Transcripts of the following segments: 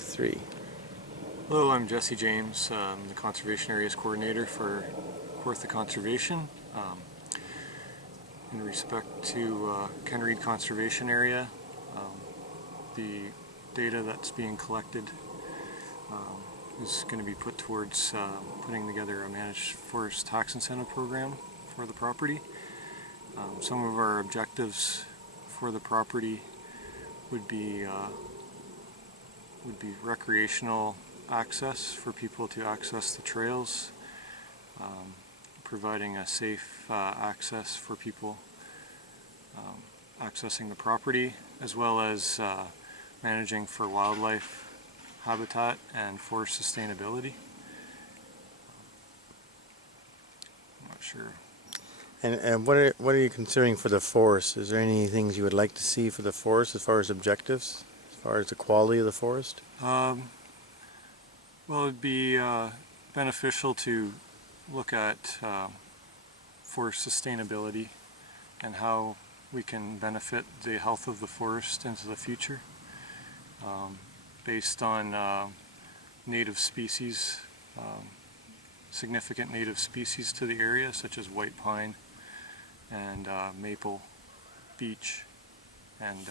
3. Hello, I'm Jesse James. I'm the Conservation Areas Coordinator for Kawartha Conservation. In respect to Ken Reid Conservation Area, the data that's being collected is going to be put towards putting together a managed forest tax incentive program for the property. Some of our objectives for the property would be recreational access for people to access the trails, providing a safe access for people accessing the property, as well as managing for wildlife habitat and forest sustainability. I'm not sure. And what are you considering for the forest? Is there any things you would like to see for the forest as far as objectives, as far as the quality of the forest? Well, it'd be beneficial to look at forest sustainability and how we can benefit the health of the forest into the future based on native species, significant native species to the area, such as white pine and maple, beech, and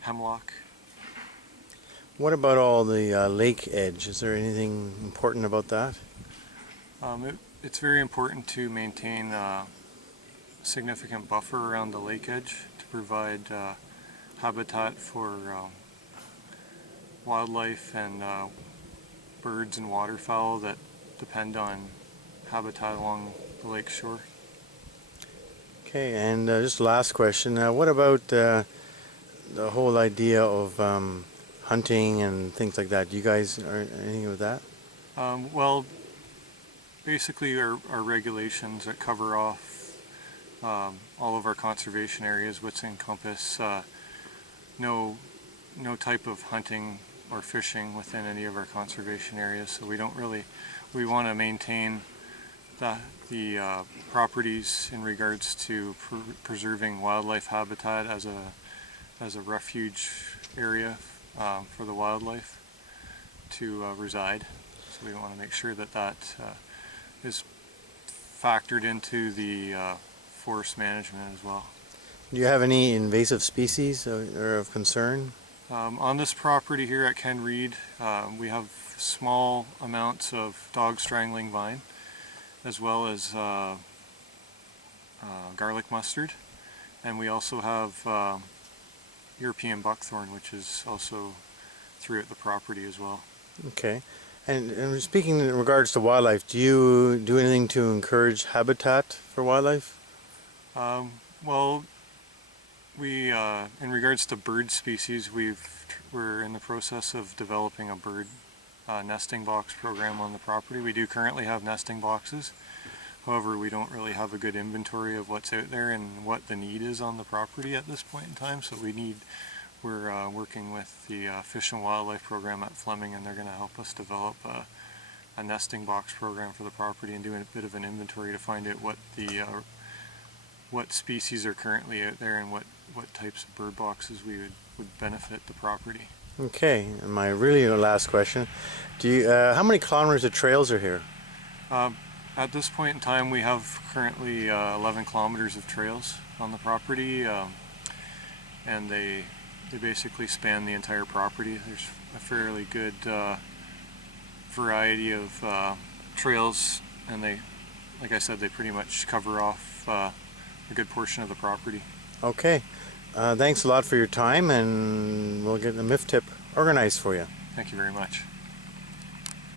hemlock. What about all the lake edge? Is there anything important about that? It's very important to maintain a significant buffer around the lake edge to provide habitat for wildlife and birds and waterfowl that depend on habitat along the lake shore. Okay, and just last question. What about the whole idea of hunting and things like that? Do you guys are anything with that? Well, basically our regulations that cover off all of our conservation areas, which encompass no type of hunting or fishing within any of our conservation areas. So we want to maintain the properties in regards to preserving wildlife habitat as a refuge area for the wildlife to reside. So we want to make sure that is factored into the forest management as well. Do you have any invasive species or of concern? On this property here at Ken Reid, we have small amounts of dog strangling vine, as well as garlic mustard, and we also have European buckthorn, which is also throughout the property as well. Okay. And speaking in regards to wildlife, do you do anything to encourage habitat for wildlife? Well, we, in regards to bird species, we're in the process of developing a bird nesting box program on the property. We do currently have nesting boxes. However, we don't really have a good inventory of what's out there and what the need is on the property at this point in time. So we're working with the Fish and Wildlife program at Fleming, and they're going to help us develop a nesting box program for the property and do a bit of an inventory to find out what species are currently out there and what types of bird boxes would benefit the property. Okay, and my really last question, how many kilometers of trails are here? At this point in time, we have currently 11 kilometers of trails on the property, and they basically span the entire property. There's a fairly good variety of trails, and like I said, they pretty much cover off a good portion of the property. Okay, thanks a lot for your time, and we'll get the MIF tip organized for you. Thank you very much.